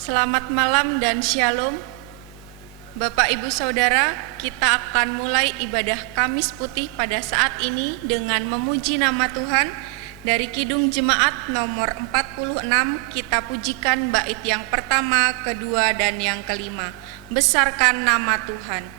Selamat malam dan shalom. Bapak Ibu Saudara, kita akan mulai ibadah Kamis Putih pada saat ini dengan memuji nama Tuhan dari Kidung Jemaat nomor 46. Kita pujikan bait yang pertama, kedua, dan yang kelima. Besarkan nama Tuhan.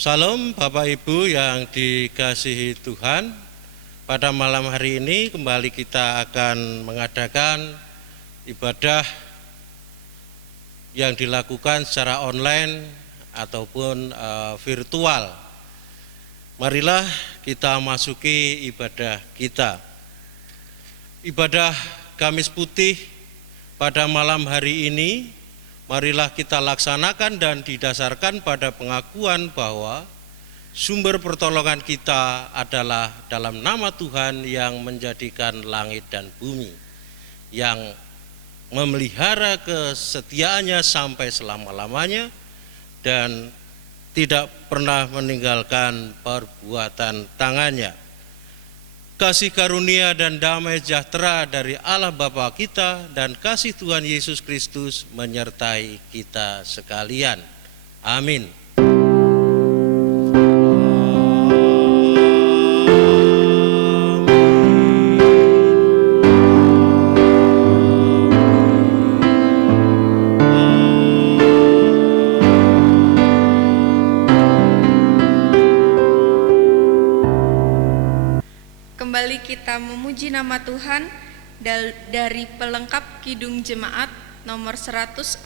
Salam Bapak Ibu yang dikasihi Tuhan. Pada malam hari ini kembali kita akan mengadakan ibadah yang dilakukan secara online ataupun virtual. Marilah kita masuki ibadah kita. Ibadah Kamis Putih pada malam hari ini marilah kita laksanakan dan didasarkan pada pengakuan bahwa sumber pertolongan kita adalah dalam nama Tuhan yang menjadikan langit dan bumi, yang memelihara kesetiaannya sampai selama-lamanya dan tidak pernah meninggalkan perbuatan tangannya. Kasih karunia dan damai sejahtera dari Allah Bapa kita dan kasih Tuhan Yesus Kristus menyertai kita sekalian. Amin. Kembali kita memuji nama Tuhan dari pelengkap Kidung Jemaat nomor 145.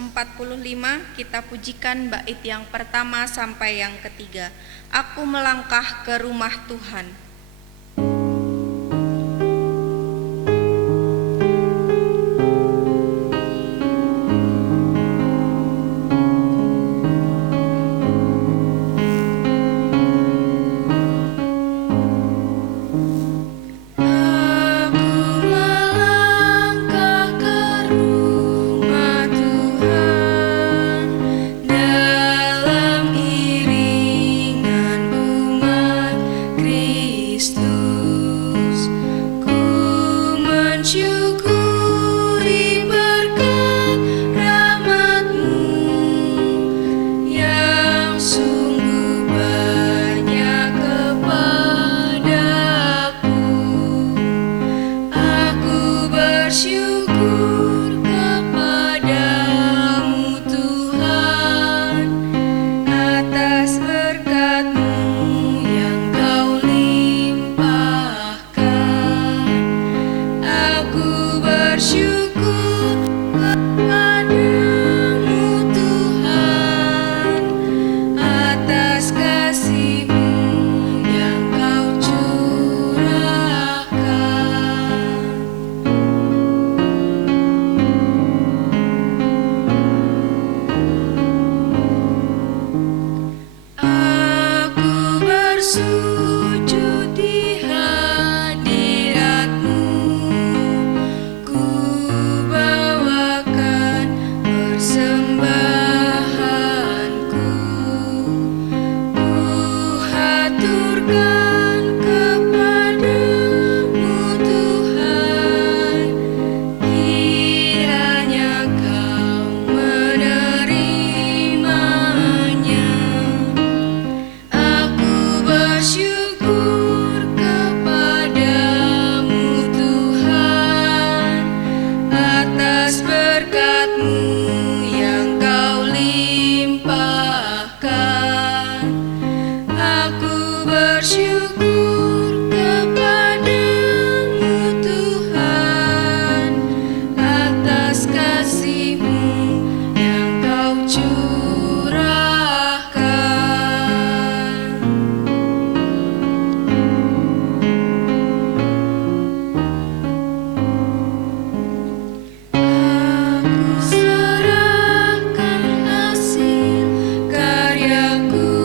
Kita pujikan bait yang pertama sampai yang ketiga. Aku melangkah ke rumah Tuhan. bersyukur kepadamu Tuhan atas kasih-Mu yang Kau curahkan. Aku bersujud di hadirat-Mu, ku bawakan persembahanku, ku haturkan kepadamu Tuhan, kiranya Kau menerimanya. Aku bersyukur kepadamu Tuhan atas berkat-Mu yang Kau limpahkan. Aku bersyukur kepadamu Tuhan atas kasih-Mu yang Kau curahkan. Aku serahkan hasil karyaku,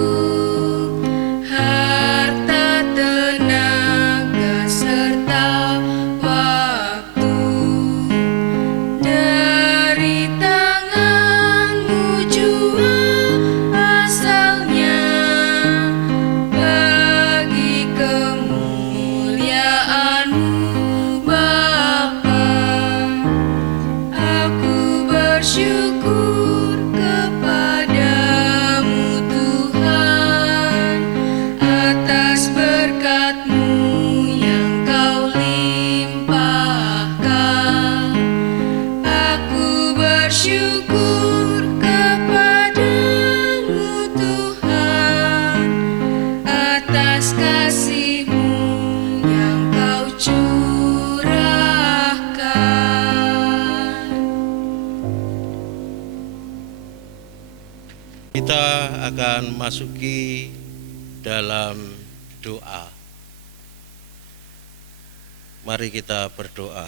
harta, tenaga, serta waktu dari tangan-Mu jua asalnya, bagi kemuliaan-Mu Bapa. Aku bersyukur kepadamu Tuhan atas berkat-Mu yang Kau limpahkan. Aku bersyukur kepadamu Tuhan atas kasih-Mu yang Kau curahkan. Kita akan masuki dalam doa. Mari kita berdoa.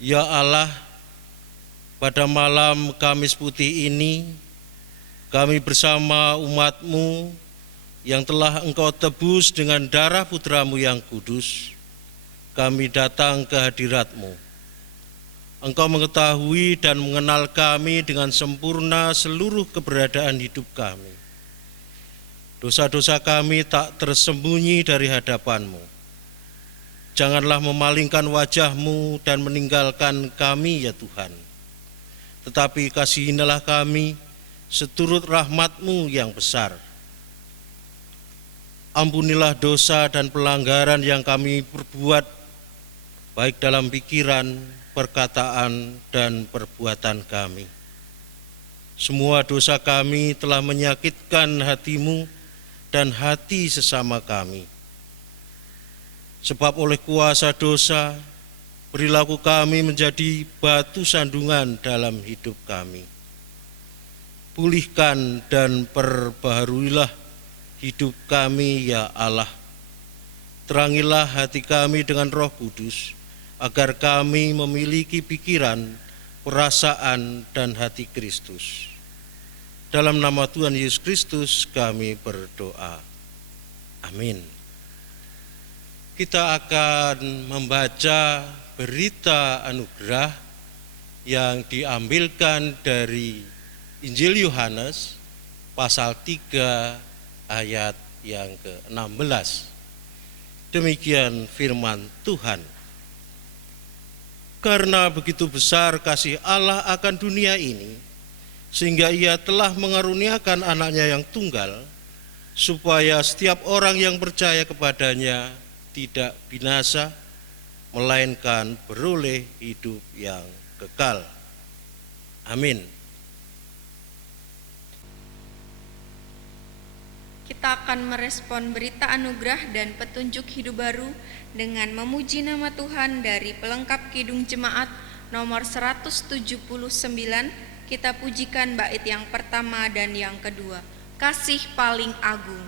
Ya Allah, pada malam Kamis Putih ini, kami bersama umat-Mu yang telah Engkau tebus dengan darah Putra-Mu yang kudus, kami datang ke hadirat-Mu. Engkau mengetahui dan mengenal kami dengan sempurna seluruh keberadaan hidup kami. Dosa-dosa kami tak tersembunyi dari hadapan-Mu. Janganlah memalingkan wajah-Mu dan meninggalkan kami ya Tuhan. Tetapi kasihinilah kami seturut rahmat-Mu yang besar. Ampunilah dosa dan pelanggaran yang kami perbuat, baik dalam pikiran, perkataan, dan perbuatan kami. Semua dosa kami telah menyakitkan hati-Mu dan hati sesama kami. Sebab oleh kuasa dosa, perilaku kami menjadi batu sandungan dalam hidup kami. Pulihkan dan perbaharuilah hidup kami ya Allah. Terangilah hati kami dengan Roh Kudus, agar kami memiliki pikiran, perasaan, dan hati Kristus. Dalam nama Tuhan Yesus Kristus kami berdoa. Amin. Kita akan membaca berita anugerah yang diambilkan dari Injil Yohanes pasal 3 ayat yang ke-16. Demikian firman Tuhan. Karena begitu besar kasih Allah akan dunia ini, sehingga Ia telah mengaruniakan anaknya yang tunggal, supaya setiap orang yang percaya kepadanya tidak binasa, melainkan beroleh hidup yang kekal. Amin. Kita akan merespon berita anugerah dan petunjuk hidup baru dengan memuji nama Tuhan dari pelengkap Kidung Jemaat nomor 179. Kita pujikan bait yang pertama dan yang kedua. Kasih paling agung.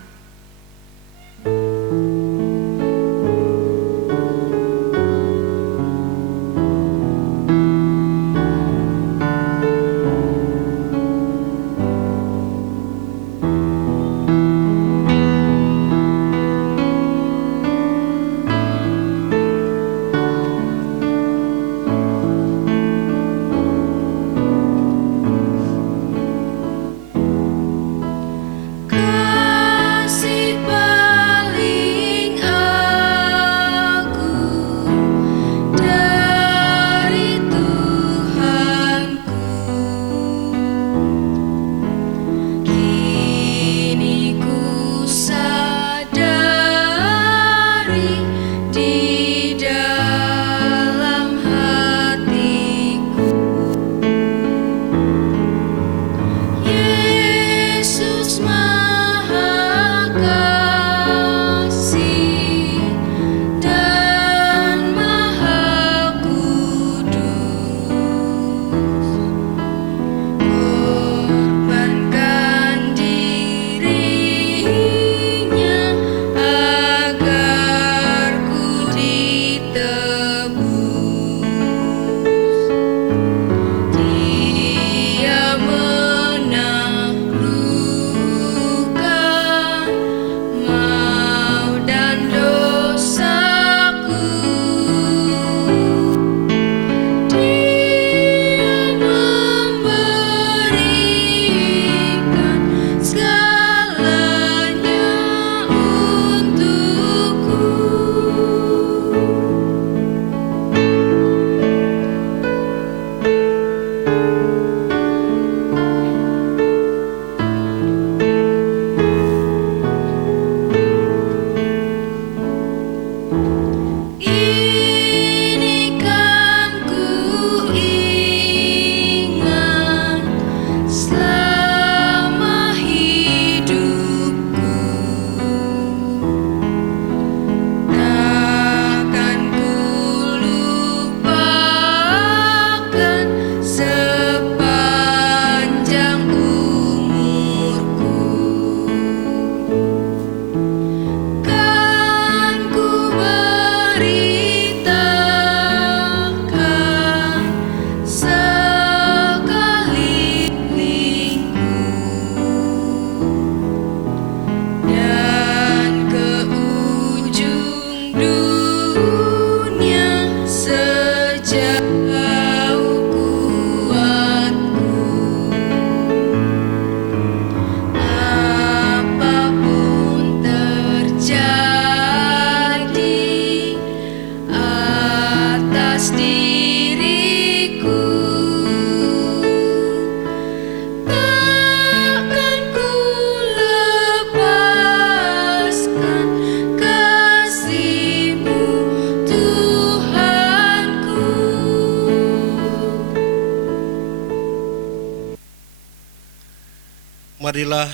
Marilah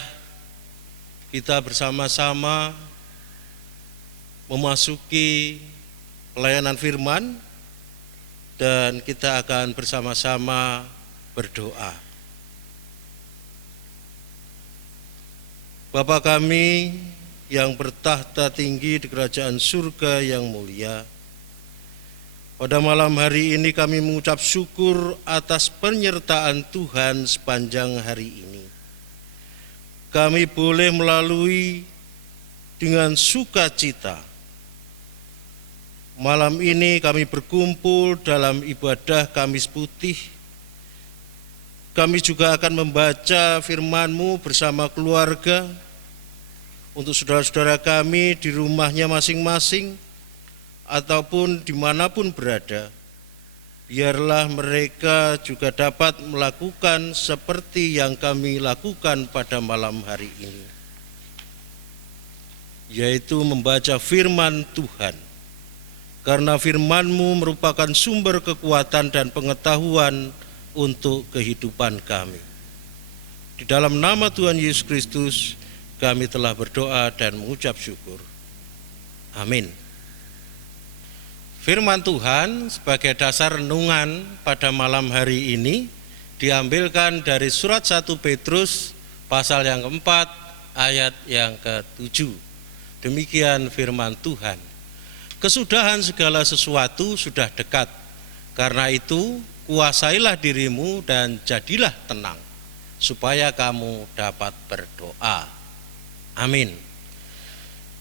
kita bersama-sama memasuki pelayanan firman dan kita akan bersama-sama berdoa. Bapa kami yang bertahta tinggi di kerajaan surga yang mulia, pada malam hari ini kami mengucap syukur atas penyertaan Tuhan sepanjang hari ini. Kami boleh melalui dengan sukacita. Malam ini kami berkumpul dalam ibadah Kamis Putih. Kami juga akan membaca firman-Mu bersama keluarga untuk saudara-saudara kami di rumahnya masing-masing ataupun dimanapun berada. Biarlah mereka juga dapat melakukan seperti yang kami lakukan pada malam hari ini, yaitu membaca firman Tuhan. Karena firman-Mu merupakan sumber kekuatan dan pengetahuan untuk kehidupan kami. Di dalam nama Tuhan Yesus Kristus, Kami telah berdoa dan mengucap syukur. Amin. Firman Tuhan sebagai dasar renungan pada malam hari ini diambilkan dari surat 1 Petrus pasal yang keempat ayat yang ke-7. Demikian firman Tuhan. Kesudahan segala sesuatu sudah dekat. Karena itu kuasailah dirimu dan jadilah tenang, supaya kamu dapat berdoa. Amin.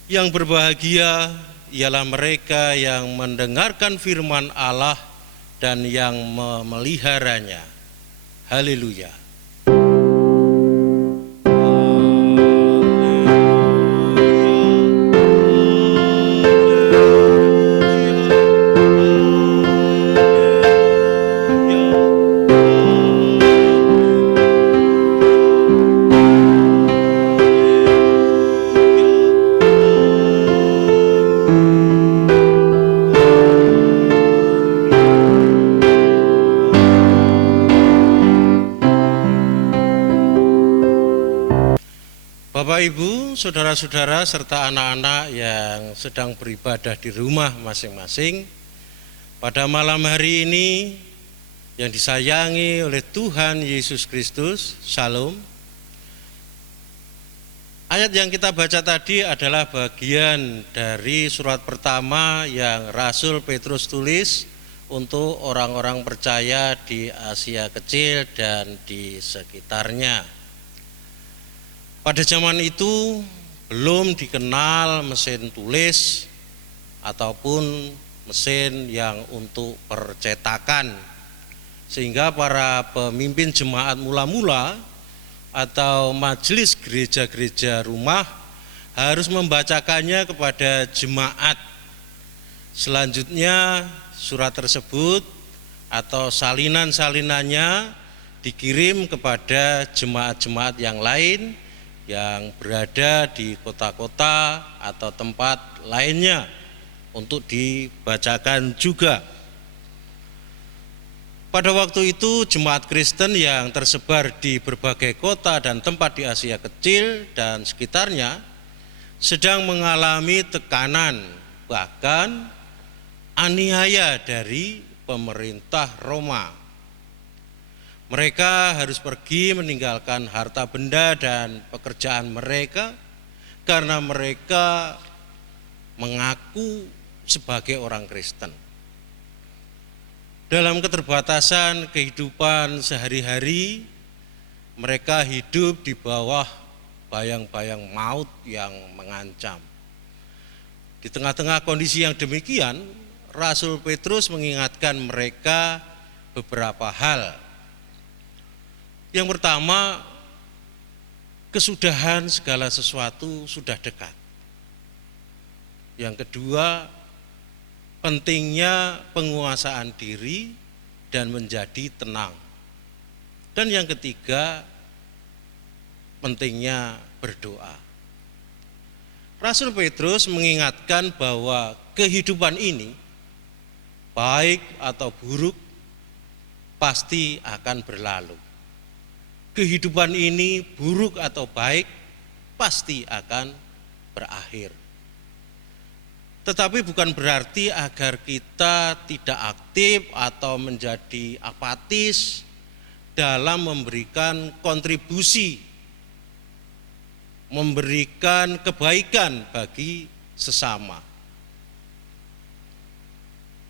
Yang berbahagia ialah mereka yang mendengarkan firman Allah dan yang memeliharanya. Haleluya. Bapak Ibu, saudara-saudara serta anak-anak yang sedang beribadah di rumah masing-masing, pada malam hari ini yang disayangi oleh Tuhan Yesus Kristus, Shalom. Ayat yang kita baca tadi adalah bagian dari surat pertama yang Rasul Petrus tulis untuk orang-orang percaya di Asia Kecil dan di sekitarnya. Pada zaman itu belum dikenal mesin tulis ataupun mesin yang untuk percetakan, sehingga para pemimpin jemaat mula-mula atau majelis gereja-gereja rumah harus membacakannya kepada jemaat. Selanjutnya surat tersebut atau salinan-salinannya dikirim kepada jemaat-jemaat yang lain yang berada di kota-kota atau tempat lainnya untuk dibacakan juga. Pada waktu itu jemaat Kristen yang tersebar di berbagai kota dan tempat di Asia Kecil dan sekitarnya sedang mengalami tekanan, bahkan aniaya dari pemerintah Roma. Mereka harus pergi meninggalkan harta benda dan pekerjaan mereka karena mereka mengaku sebagai orang Kristen. Dalam keterbatasan kehidupan sehari-hari, mereka hidup di bawah bayang-bayang maut yang mengancam. Di tengah-tengah kondisi yang demikian, Rasul Petrus mengingatkan mereka beberapa hal. Yang pertama, kesudahan segala sesuatu sudah dekat. Yang kedua, pentingnya penguasaan diri dan menjadi tenang. Dan yang ketiga, pentingnya berdoa. Rasul Petrus mengingatkan bahwa kehidupan ini, baik atau buruk, pasti akan berlalu. Kehidupan ini buruk atau baik pasti akan berakhir. Tetapi bukan berarti agar kita tidak aktif atau menjadi apatis dalam memberikan kontribusi, memberikan kebaikan bagi sesama.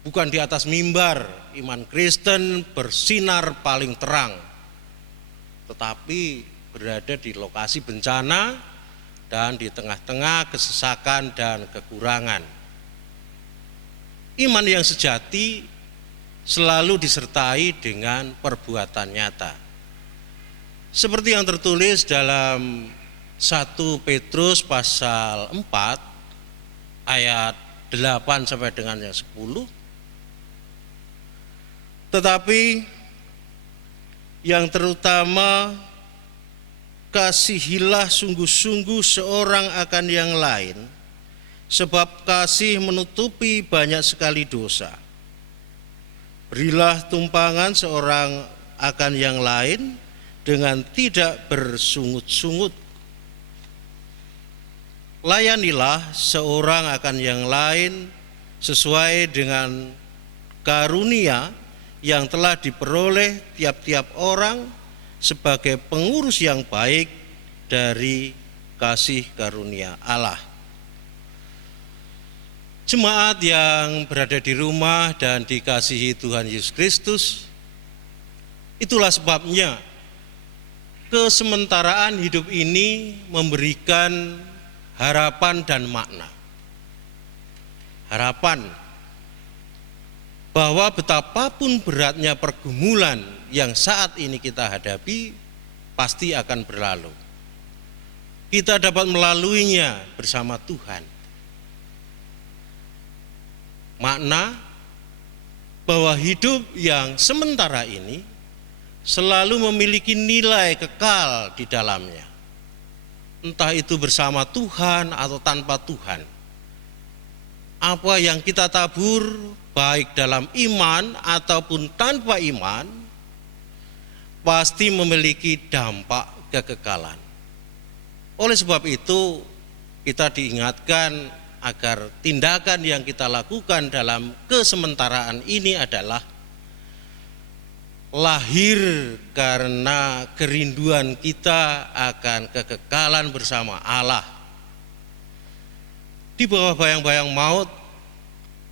Bukan di atas mimbar iman Kristen bersinar paling terang, tetapi berada di lokasi bencana dan di tengah-tengah kesesakan dan kekurangan. Iman yang sejati selalu disertai dengan perbuatan nyata. Seperti yang tertulis dalam 1 Petrus pasal 4 ayat 8 sampai dengan yang 10. Tetapi yang terutama, kasihilah sungguh-sungguh seorang akan yang lain, sebab kasih menutupi banyak sekali dosa. Berilah tumpangan seorang akan yang lain dengan tidak bersungut-sungut. layanilah seorang akan yang lain sesuai dengan karunia yang telah diperoleh tiap-tiap orang sebagai pengurus yang baik dari kasih karunia Allah. Jemaat yang berada di rumah dan dikasihi Tuhan Yesus Kristus, itulah sebabnya kesementaraan hidup ini memberikan harapan dan makna. Harapan bahwa betapapun beratnya pergumulan yang saat ini kita hadapi pasti akan berlalu. Kita dapat melaluinya bersama Tuhan. Makna bahwa hidup yang sementara ini selalu memiliki nilai kekal di dalamnya. Entah itu bersama Tuhan atau tanpa Tuhan. Apa yang kita tabur baik dalam iman ataupun tanpa iman pasti memiliki dampak kekekalan. Oleh sebab itu kita diingatkan agar tindakan yang kita lakukan dalam kesementaraan ini adalah lahir karena kerinduan kita akan kekekalan bersama Allah. Di bawah bayang-bayang maut,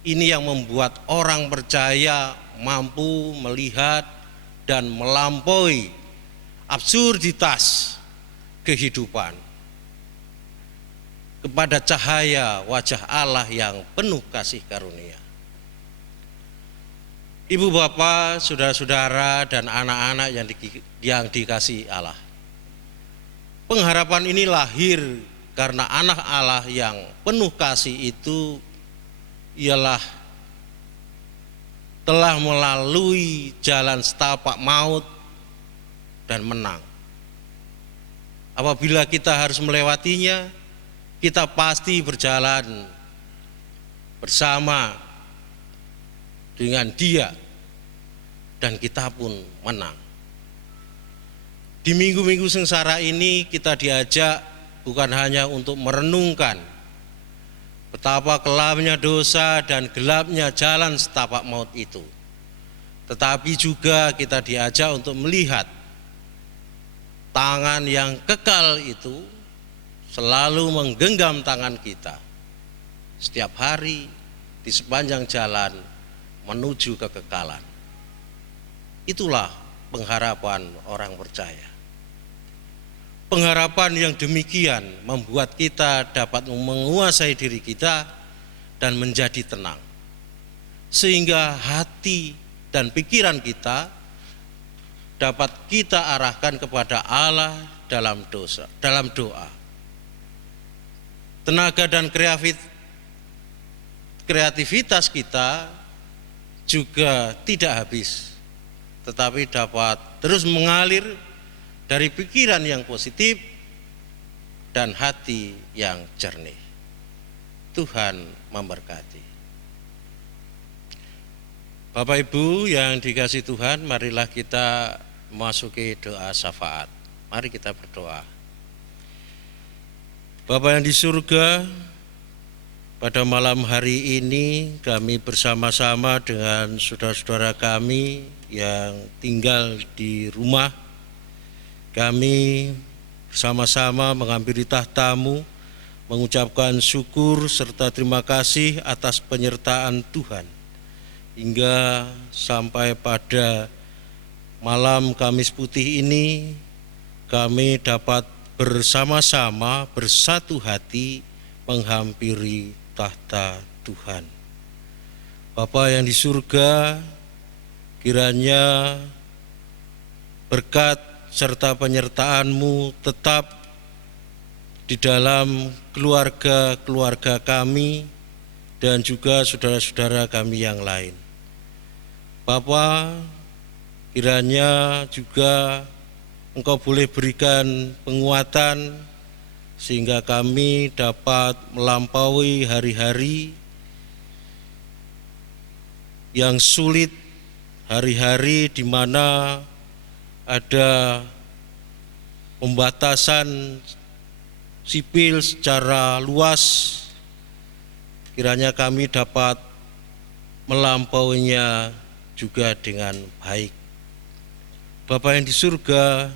ini yang membuat orang percaya mampu melihat dan melampaui absurditas kehidupan kepada cahaya wajah Allah yang penuh kasih karunia. Ibu bapak, saudara-saudara dan anak-anak yang dikasihi Allah, pengharapan ini lahir karena anak Allah yang penuh kasih itu ialah telah melalui jalan setapak maut dan menang. Apabila kita harus melewatinya, kita pasti berjalan bersama dengan Dia dan kita pun menang. Di minggu-minggu sengsara ini kita diajak bukan hanya untuk merenungkan betapa kelamnya dosa dan gelapnya jalan setapak maut itu, tetapi juga kita diajak untuk melihat tangan yang kekal itu selalu menggenggam tangan kita setiap hari di sepanjang jalan menuju kekekalan. Itulah pengharapan orang percaya. Pengharapan yang demikian membuat kita dapat menguasai diri kita dan menjadi tenang, sehingga hati dan pikiran kita dapat kita arahkan kepada Allah dalam doa. Tenaga dan kreativitas kita juga tidak habis, tetapi dapat terus mengalir dari pikiran yang positif dan hati yang jernih. Tuhan memberkati. Bapak Ibu yang dikasihi Tuhan, marilah kita memasuki doa syafaat. Mari kita berdoa. Bapa yang di surga, pada malam hari ini kami bersama-sama dengan saudara-saudara kami yang tinggal di rumah. Kami bersama-sama menghampiri tahta-Mu, mengucapkan syukur serta terima kasih atas penyertaan Tuhan hingga sampai pada malam Kamis Putih ini kami dapat bersama-sama bersatu hati menghampiri tahta Tuhan. Bapa yang di surga, kiranya berkat serta penyertaan-Mu tetap di dalam keluarga-keluarga kami dan juga saudara-saudara kami yang lain. Bapa, kiranya juga Engkau boleh berikan penguatan sehingga kami dapat melampaui hari-hari yang sulit, hari-hari di mana ada pembatasan sipil secara luas, kiranya kami dapat melampauinya juga dengan baik. Bapa yang di surga,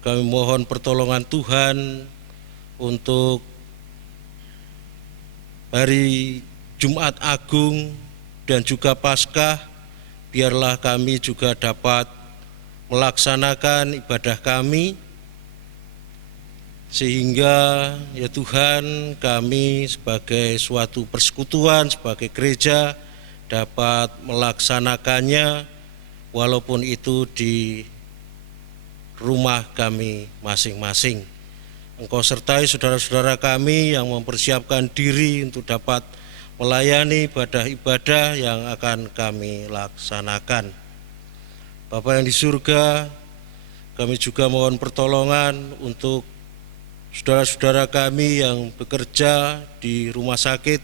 kami mohon pertolongan Tuhan untuk hari Jumat Agung dan juga Paskah, biarlah kami juga dapat melaksanakan ibadah kami, sehingga ya Tuhan, kami sebagai suatu persekutuan, sebagai gereja dapat melaksanakannya walaupun itu di rumah kami masing-masing. Engkau sertai saudara-saudara kami yang mempersiapkan diri untuk dapat melayani ibadah-ibadah yang akan kami laksanakan. Bapa yang di surga, kami juga mohon pertolongan untuk saudara-saudara kami yang bekerja di rumah sakit,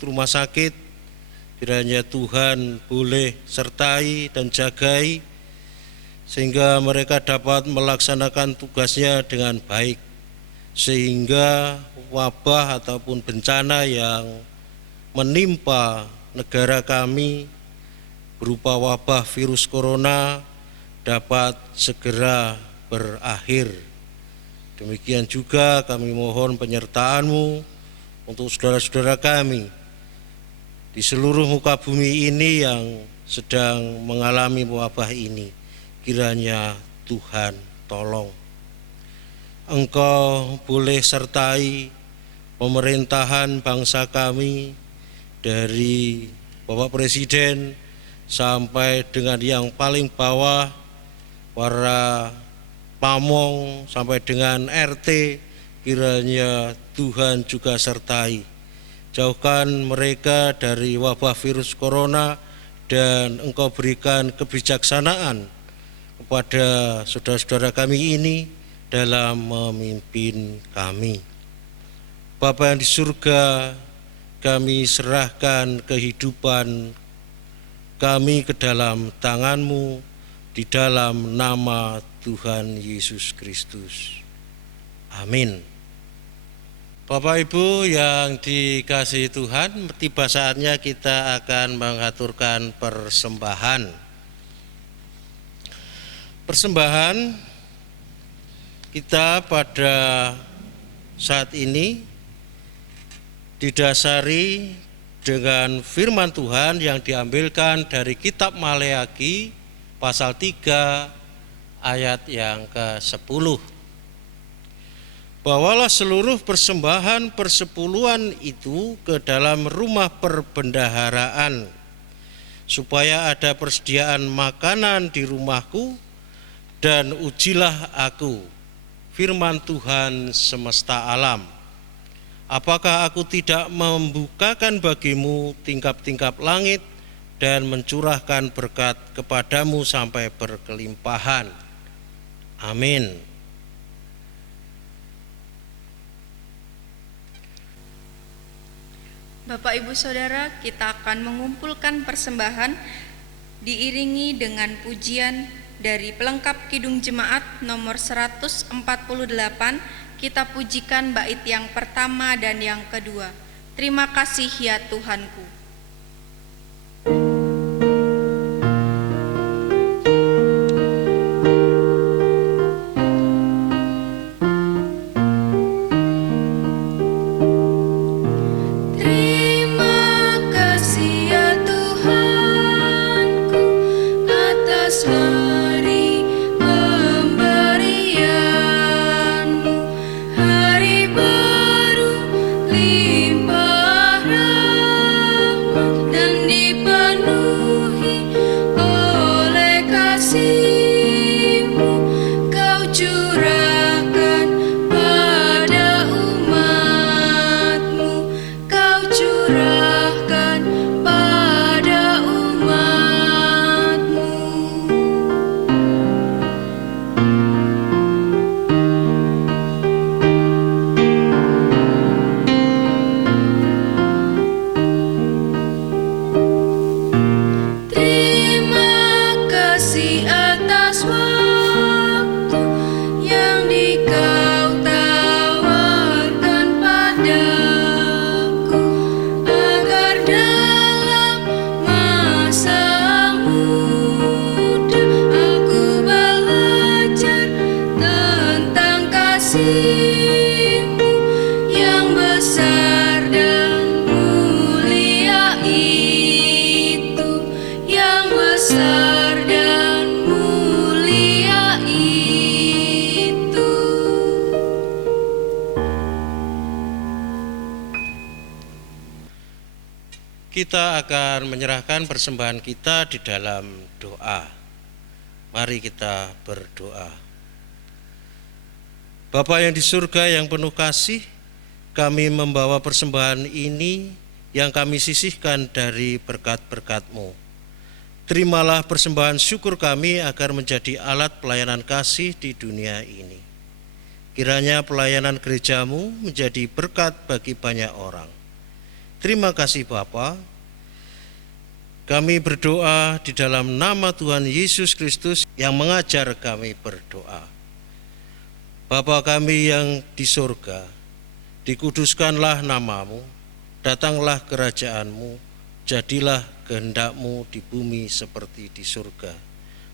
kiranya Tuhan boleh sertai dan jagai, sehingga mereka dapat melaksanakan tugasnya dengan baik, sehingga wabah ataupun bencana yang menimpa negara kami berupa wabah virus corona dapat segera berakhir. Demikian juga kami mohon penyertaan-Mu untuk saudara-saudara kami di seluruh muka bumi ini yang sedang mengalami wabah ini. Kiranya Tuhan tolong. Engkau boleh sertai pemerintahan bangsa kami dari Bapak Presiden sampai dengan yang paling bawah, para pamong sampai dengan RT, kiranya Tuhan juga sertai. Jauhkan mereka dari wabah virus corona dan Engkau berikan kebijaksanaan kepada saudara-saudara kami ini dalam memimpin kami. Bapa yang di surga, kami serahkan kehidupan kami ke dalam tangan-Mu di dalam nama Tuhan Yesus Kristus. Amin. Bapak Ibu yang dikasihi Tuhan, tiba saatnya kita akan mengaturkan persembahan. Persembahan kita pada saat ini didasari dengan firman Tuhan yang diambilkan dari kitab Maleaki pasal 3 ayat yang ke-10. Bawalah seluruh persembahan persepuluhan itu ke dalam rumah perbendaharaan, supaya ada persediaan makanan di rumahku, dan ujilah aku, firman Tuhan semesta alam. Apakah aku tidak membukakan bagimu tingkap-tingkap langit dan mencurahkan berkat kepadamu sampai berkelimpahan. Amin. Bapak Ibu Saudara, kita akan mengumpulkan persembahan diiringi dengan pujian dari pelengkap Kidung Jemaat nomor 148. Kita pujikan bait yang pertama dan yang kedua. Terima kasih ya Tuhanku. Kita akan menyerahkan persembahan kita di dalam doa. Mari kita berdoa. Bapa yang di surga yang penuh kasih, kami membawa persembahan ini yang kami sisihkan dari berkat-berkat-Mu. Terimalah persembahan syukur kami agar menjadi alat pelayanan kasih di dunia ini. Kiranya pelayanan gereja-Mu menjadi berkat bagi banyak orang. Terima kasih Bapa. Kami berdoa di dalam nama Tuhan Yesus Kristus yang mengajar kami berdoa. Bapa kami yang di surga, dikuduskanlah nama-Mu, datanglah kerajaan-Mu, jadilah kehendak-Mu di bumi seperti di surga.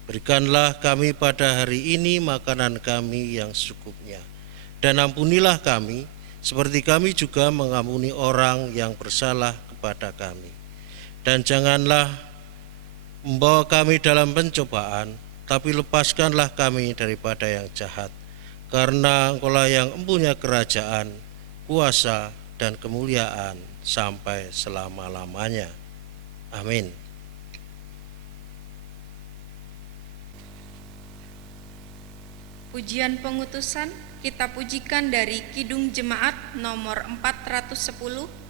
Berikanlah kami pada hari ini makanan kami yang secukupnya, dan ampunilah kami seperti kami juga mengampuni orang yang bersalah kepada kami. Dan janganlah membawa kami dalam pencobaan, tapi lepaskanlah kami daripada yang jahat. Karena Engkaulah yang mempunyai kerajaan, kuasa, dan kemuliaan sampai selama-lamanya. Amin. Pujian pengutusan kita pujikan dari Kidung Jemaat nomor 410.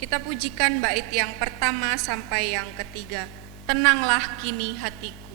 Kita pujikan bait yang pertama sampai yang ketiga. Tenanglah kini hatiku.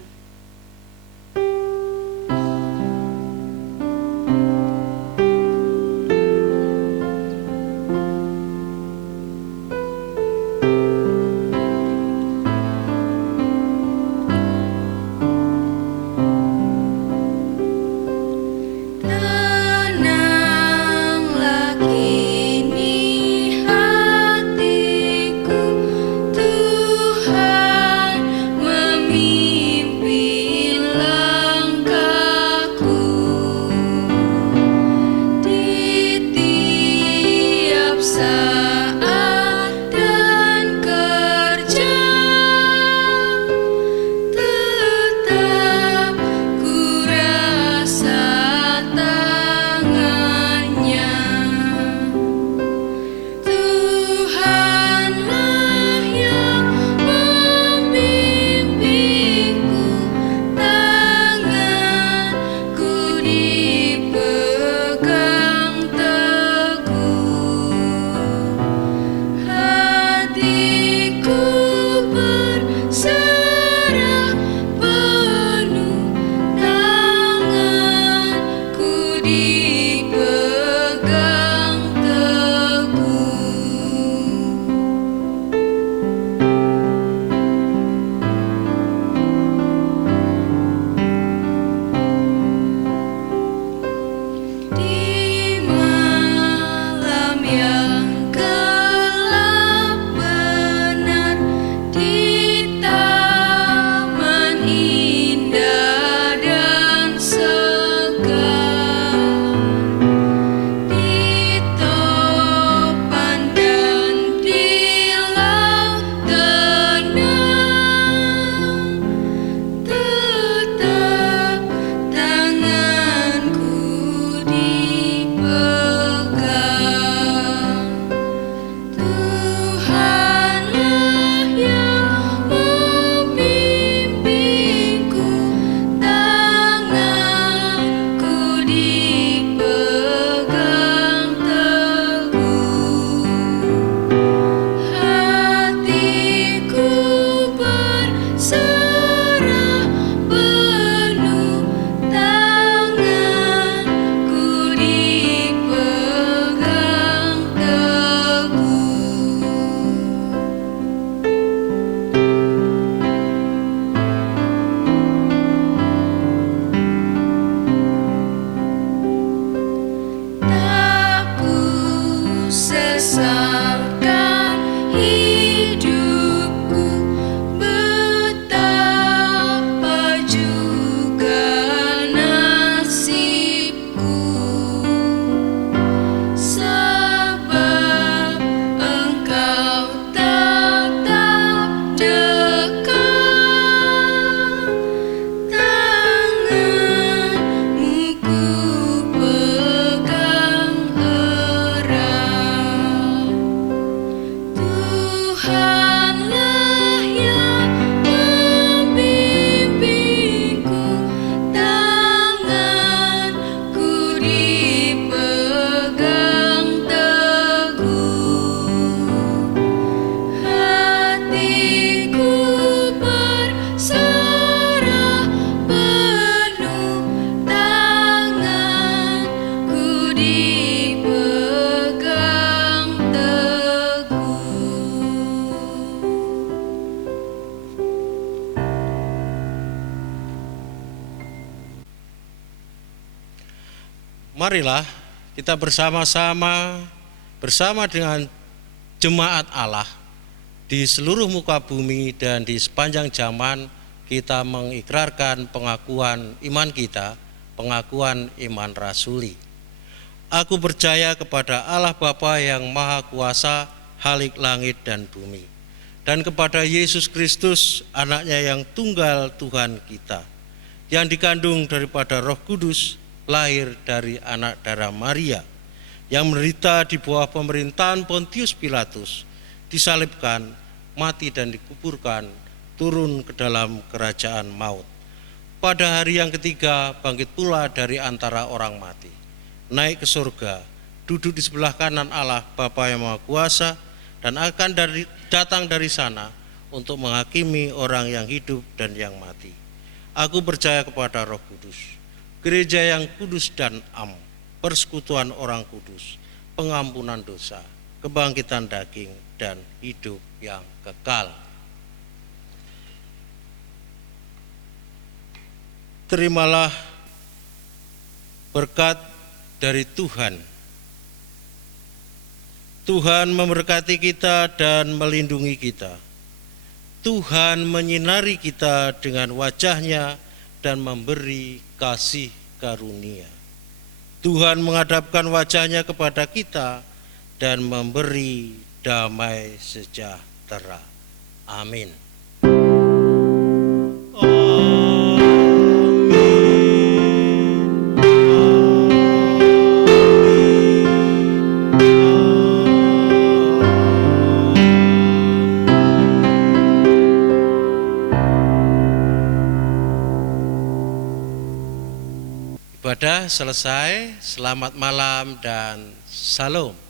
Sesalkan hidupku betapa Marilah kita bersama-sama dengan jemaat Allah di seluruh muka bumi dan di sepanjang zaman kita mengikrarkan pengakuan iman kita, pengakuan iman rasuli. Aku percaya kepada Allah Bapa yang Maha Kuasa, Khalik langit dan bumi, dan kepada Yesus Kristus, anaknya yang tunggal Tuhan kita, yang dikandung daripada Roh Kudus, lahir dari anak darah Maria, yang menderita di bawah pemerintahan Pontius Pilatus, disalibkan, mati dan dikuburkan, turun ke dalam kerajaan maut. Pada hari yang ketiga bangkit pula dari antara orang mati, naik ke surga, duduk di sebelah kanan Allah Bapa yang Maha Kuasa, dan akan datang dari sana untuk menghakimi orang yang hidup dan yang mati. Aku percaya kepada Roh Kudus, gereja yang kudus dan am, persekutuan orang kudus, pengampunan dosa, kebangkitan daging, dan hidup yang kekal. Terimalah berkat dari Tuhan. Tuhan memberkati kita dan melindungi kita. Tuhan menyinari kita dengan wajah-Nya dan memberi kasih karunia. Tuhan menghadapkan wajah-Nya kepada kita dan memberi damai sejahtera. Amin. Ibadah selesai, selamat malam dan salam.